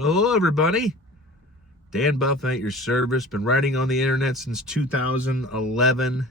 Hello, everybody. Dan Buffett at your service. Been writing on the internet since 2011.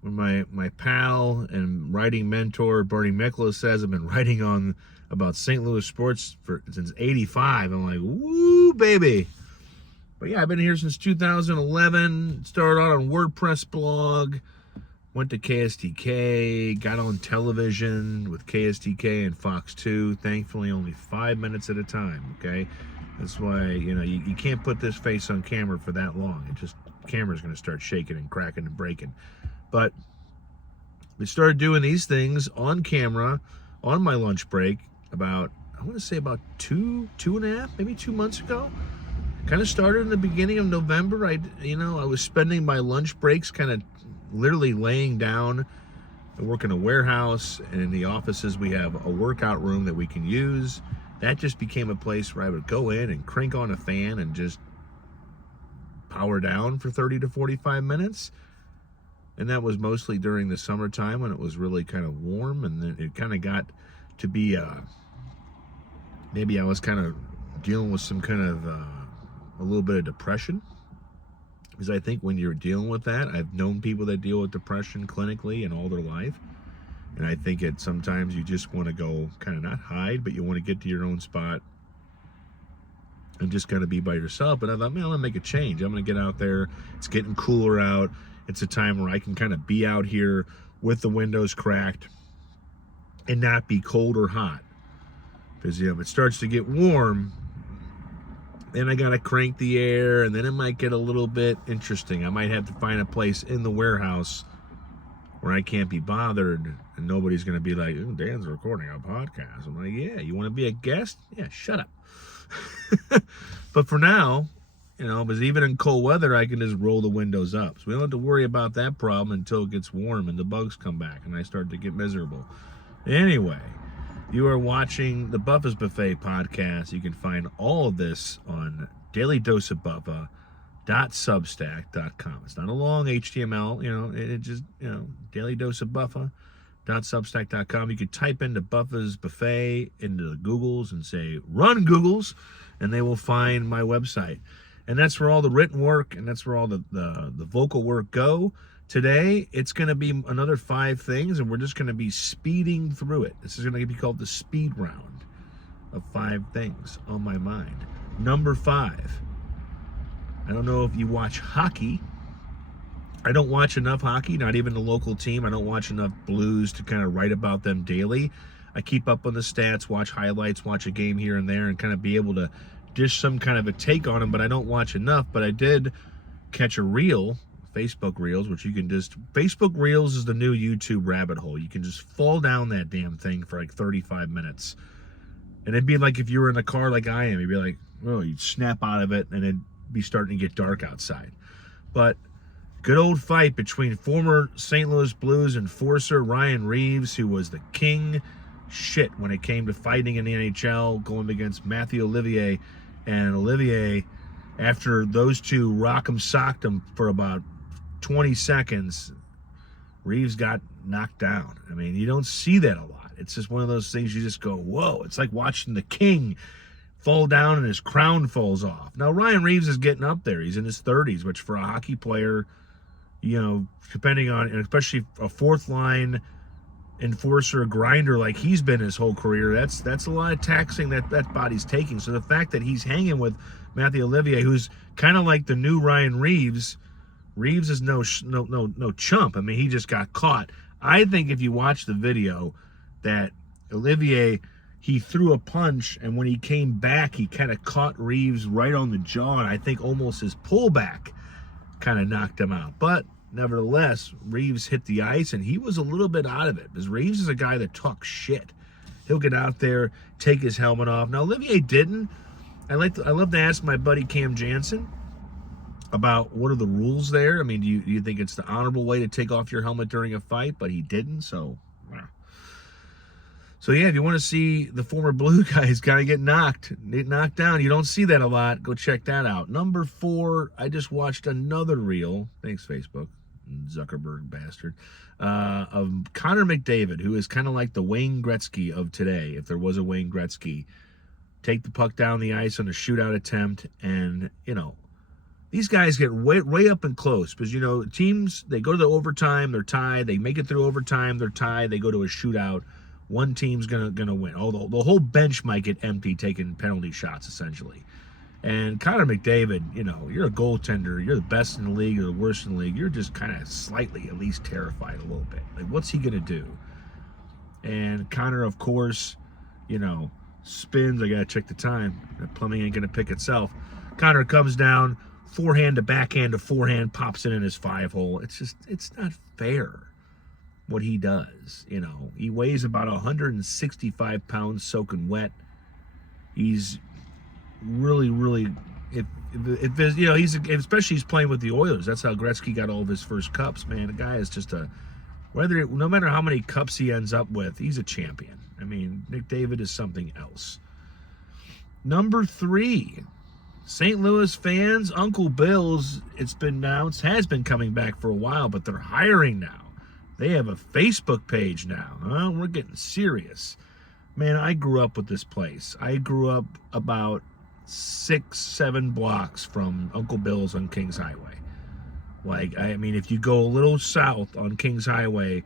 When my pal and writing mentor Bernie Miklasz says I've been writing on about St. Louis sports since '85. I'm like, woo, baby. But yeah, I've been here since 2011. Started out on WordPress blog. Went to KSTK. Got on television with KSTK and Fox 2. Thankfully, only 5 minutes at a time. Okay. That's why, you can't put this face on camera for that long. Camera's going to start shaking and cracking and breaking. But we started doing these things on camera on my lunch break about, I want to say about two and a half, maybe 2 months ago. Kind of started in the beginning of November. I was spending my lunch breaks kind of literally laying down. I work in a warehouse, and in the offices we have a workout room that we can use. That just became a place where I would go in and crank on a fan and just power down for 30 to 45 minutes. And that was mostly during the summertime when it was really kind of warm, and then it kind of got to be maybe I was kind of dealing with some kind of a little bit of depression. Because I think when you're dealing with that, I've known people that deal with depression clinically and all their life. And I think sometimes you just want to go kind of not hide, but you want to get to your own spot and just kind of be by yourself. But I thought, man, I'm going to make a change. I'm going to get out there. It's getting cooler out. It's a time where I can kind of be out here with the windows cracked and not be cold or hot. Because, if it starts to get warm, then I got to crank the air, and then it might get a little bit interesting. I might have to find a place in the warehouse where I can't be bothered, and nobody's going to be like, "Ooh, Dan's recording a podcast." I'm like, yeah, you want to be a guest? Yeah, shut up. But for now, because even in cold weather, I can just roll the windows up. So we don't have to worry about that problem until it gets warm and the bugs come back and I start to get miserable. Anyway, you are watching the Buffa's Buffet podcast. You can find all of this on dailydoseofbuffa.substack.com. It's not a long HTML, it just, dailydoseofbuffa.substack.com. You can type into Buffa's Buffet into the Googles and say, run Googles, and they will find my website. And that's where all the written work and that's where all the vocal work go. Today, it's going to be another 5 things, and we're just going to be speeding through it. This is going to be called the speed round of 5 things on my mind. Number 5. I don't know if you watch hockey. I don't watch enough hockey, not even the local team. I don't watch enough Blues to kind of write about them daily. I keep up on the stats, watch highlights, watch a game here and there, and kind of be able to dish some kind of a take on them, but I don't watch enough. But I did catch a reel, Facebook Reels, which you can Facebook Reels is the new YouTube rabbit hole. You can just fall down that damn thing for like 35 minutes. And it'd be like if you were in a car like I am, you'd be like, oh, you'd snap out of it and it'd be starting to get dark outside. But good old fight between former St. Louis Blues enforcer Ryan Reeves, who was the king shit when it came to fighting in the NHL, going against Matthew Olivier. And Olivier, after those two rock'em socked him for about 20 seconds, Reeves got knocked down. I mean, you don't see that a lot. It's just one of those things you just go, whoa. It's like watching the king fall down and his crown falls off. Now, Ryan Reeves is getting up there. He's in his 30s, which for a hockey player, depending on, and especially a fourth line enforcer, grinder like he's been his whole career, that's a lot of taxing that body's taking. So the fact that he's hanging with Matthew Olivier, who's kind of like the new Ryan Reeves is no chump. I mean, he just got caught. I think if you watch the video, that Olivier, he threw a punch, and when he came back, he kind of caught Reeves right on the jaw, and I think almost his pullback kind of knocked him out. But nevertheless, Reeves hit the ice, and he was a little bit out of it, because Reeves is a guy that talks shit. He'll get out there, take his helmet off. Now, Olivier didn't. I love to ask my buddy Cam Jansen about what are the rules there. I mean, do you think it's the honorable way to take off your helmet during a fight? But he didn't, so yeah, if you want to see the former Blue guys kind of get knocked down, you don't see that a lot. Go check that out. Number 4, I just watched another reel. Thanks, Facebook, Zuckerberg bastard. Of Connor McDavid, who is kind of like the Wayne Gretzky of today, if there was a Wayne Gretzky. take the puck down the ice on a shootout attempt, and, these guys get way up and close because, teams, they go to the overtime, they're tied. They make it through overtime, they're tied. They go to a shootout. One team's gonna win. Although the whole bench might get empty taking penalty shots, essentially. And Connor McDavid, you're a goaltender. You're the best in the league or the worst in the league. You're just kind of slightly, at least, terrified a little bit. Like, what's he going to do? And Connor, of course, spins. I got to check the time. The plumbing ain't going to pick itself. Connor comes down, forehand to backhand to forehand, pops it in his 5-hole. It's not fair what he does. He weighs about 165 pounds soaking wet. He's really, really, especially he's playing with the Oilers. That's how Gretzky got all of his first cups, man. The guy is just no matter how many cups he ends up with, he's a champion. I mean, McDavid is something else. Number 3, St. Louis fans, Uncle Bill's, it's been announced, has been coming back for a while, but they're hiring now. They have a Facebook page now. We're getting serious. Man, I grew up with this place. I grew up about 6-7 blocks from Uncle Bill's on Kings Highway. If you go a little south on Kings Highway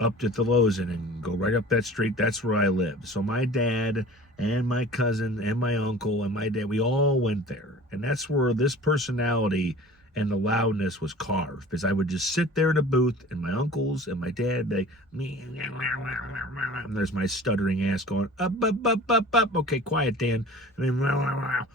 up to Thalosen and go right up that street, that's where I lived. So my dad and my cousin and my uncle and my dad, we all went there. And that's where this personality and the loudness was carved, because I would just sit there in a booth, and my uncles and my dad, and there's my stuttering ass going, up, okay, quiet, Dan, and then,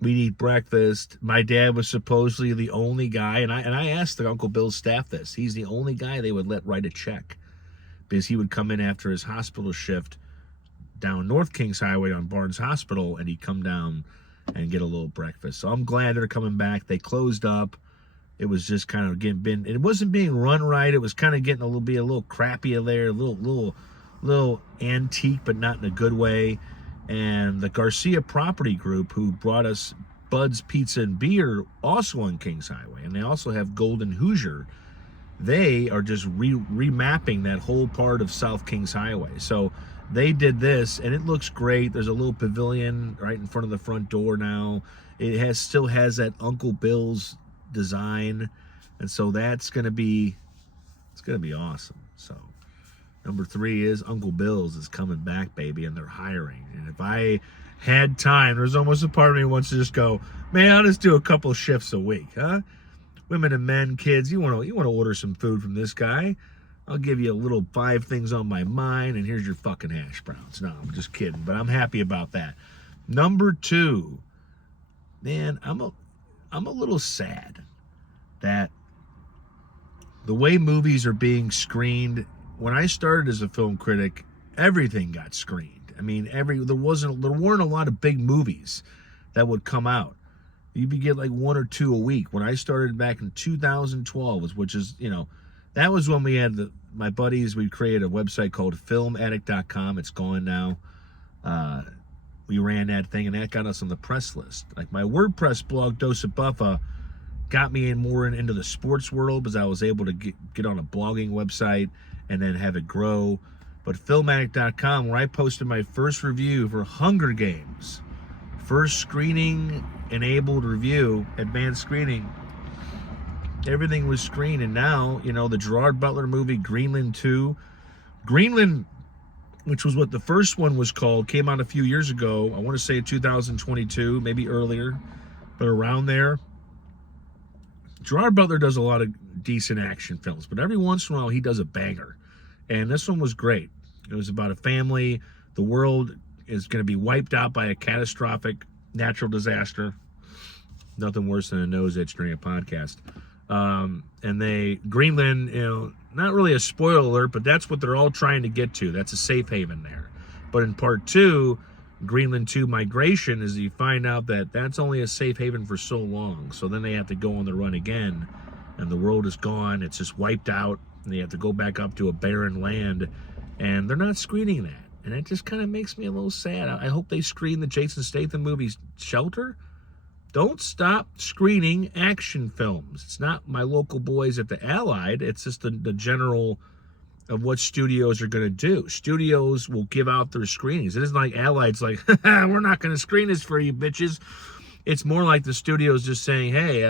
we'd eat breakfast. My dad was supposedly the only guy, and I asked the Uncle Bill's staff this, he's the only guy they would let write a check, because he would come in after his hospital shift down North Kings Highway on Barnes Hospital, and he'd come down and get a little breakfast. So I'm glad they're coming back. They closed up. It was just kind of it wasn't being run right. It was kind of getting a little crappy there, a little antique, but not in a good way. And the Garcia Property Group, who brought us Bud's Pizza and Beer, also on Kings Highway, and they also have Golden Hoosier. They are just remapping that whole part of South Kings Highway. So they did this, and it looks great. There's a little pavilion right in front of the front door now. It still has that Uncle Bill's design, and so it's gonna be awesome. So number 3 is Uncle Bill's is coming back, baby, and they're hiring. And if I had time, there's almost a part of me who wants to just go, man, I'll just do a couple shifts a week, huh? Women and men, kids, you want to order some food from this guy? I'll give you a little 5 things on my mind, and here's your fucking hash browns. No, I'm just kidding, but I'm happy about that. Number 2, man, I'm a little sad that the way movies are being screened. When I started as a film critic, everything got screened. I mean, there weren't a lot of big movies that would come out. You'd get like 1 or 2 a week. When I started back in 2012, which is, that was when we had my buddies, we created a website called filmaddict.com. It's gone now. We ran that thing, and that got us on the press list. Like my WordPress blog, Dose of Buffa, got me into the sports world, because I was able to get on a blogging website and then have it grow. But filmaddict.com, where I posted my first review for Hunger Games, first screening enabled review, advanced screening, everything was screened. And now, the Gerard Butler movie Greenland 2, which was what the first one was called, came out a few years ago. I want to say 2022, maybe earlier, but around there. Gerard Butler does a lot of decent action films, but every once in a while he does a banger. And this one was great. It was about a family. The world is going to be wiped out by a catastrophic natural disaster. Nothing worse than a nose itch during a podcast. And Greenland, not really a spoiler alert, but that's what they're all trying to get to. That's a safe haven there. But in part 2, Greenland 2 Migration, is you find out that that's only a safe haven for so long. So then they have to go on the run again, and the world is gone. It's just wiped out, and they have to go back up to a barren land, and they're not screening that. And it just kind of makes me a little sad. I hope they screen the Jason Statham movie Shelter. Don't stop screening action films. It's not my local boys at the Allied. It's just the general of what studios are going to do. Studios will give out their screenings. It isn't like Allied's like, we're not going to screen this for you, bitches. It's more like the studios just saying, hey,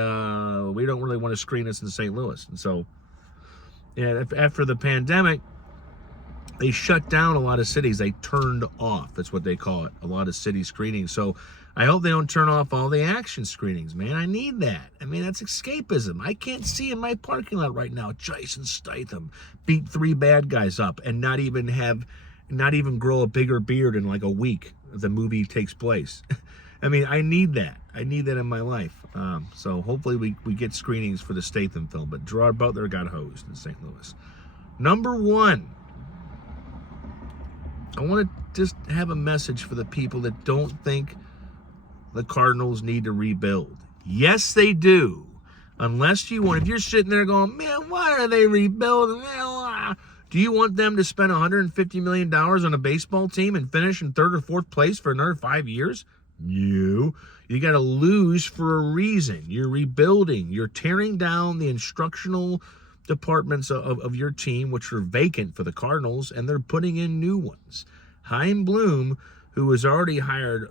we don't really want to screen this in St. Louis. And so, yeah, after the pandemic, they shut down a lot of cities. They turned off. That's what they call it. A lot of city screenings. So I hope they don't turn off all the action screenings, man. I need that. I mean, that's escapism. I can't see in my parking lot right now Jason Statham beat 3 bad guys up and not even grow a bigger beard in like a week the movie takes place. I mean, I need that. I need that in my life. So hopefully we get screenings for the Statham film. But Gerard Butler got hosed in St. Louis. Number 1. I want to just have a message for the people that don't think the Cardinals need to rebuild. Yes, they do. Unless you want, if you're sitting there going, man, why are they rebuilding? Do you want them to spend $150 million on a baseball team and finish in 3rd or 4th place for another 5 years? No. You got to lose for a reason. You're rebuilding. You're tearing down the instructional departments of your team, which are vacant for the Cardinals, and they're putting in new ones. Chaim Bloom, who has already hired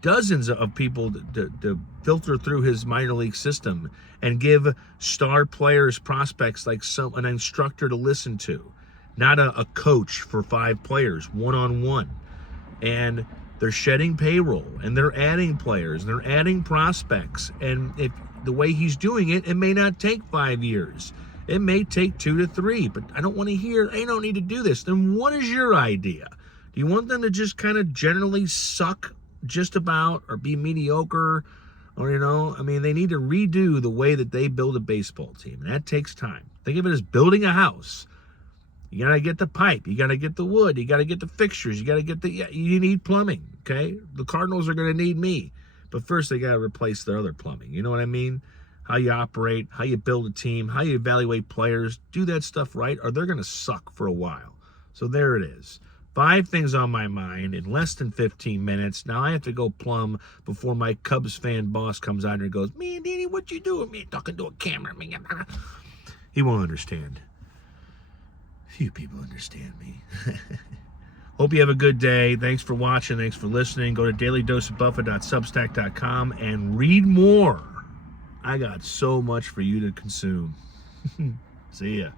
dozens of people to filter through his minor league system and give star players prospects like an instructor to listen to, not a coach for 5 players one-on-one. And they're shedding payroll, and they're adding players, and they're adding prospects. And if the way he's doing it, it may not take 5 years. It may take 2 to 3, but I don't want to hear, they don't need to do this. Then what is your idea? Do you want them to just kind of generally suck just about or be mediocre? Or, I mean, they need to redo the way that they build a baseball team. And that takes time. Think of it as building a house. You got to get the pipe. You got to get the wood. You got to get the fixtures. You got to get you need plumbing, okay? The Cardinals are going to need me. But first, they got to replace their other plumbing. You know what I mean? How you operate, how you build a team, how you evaluate players. Do that stuff right, or they're going to suck for a while. So there it is. 5 things on my mind in less than 15 minutes. Now I have to go plumb before my Cubs fan boss comes out and goes, man, Danny, what you doing, man? Talking to a camera. He won't understand. Few people understand me. Hope you have a good day. Thanks for watching. Thanks for listening. Go to dailydoseofbuffett.substack.com and read more. I got so much for you to consume. See ya.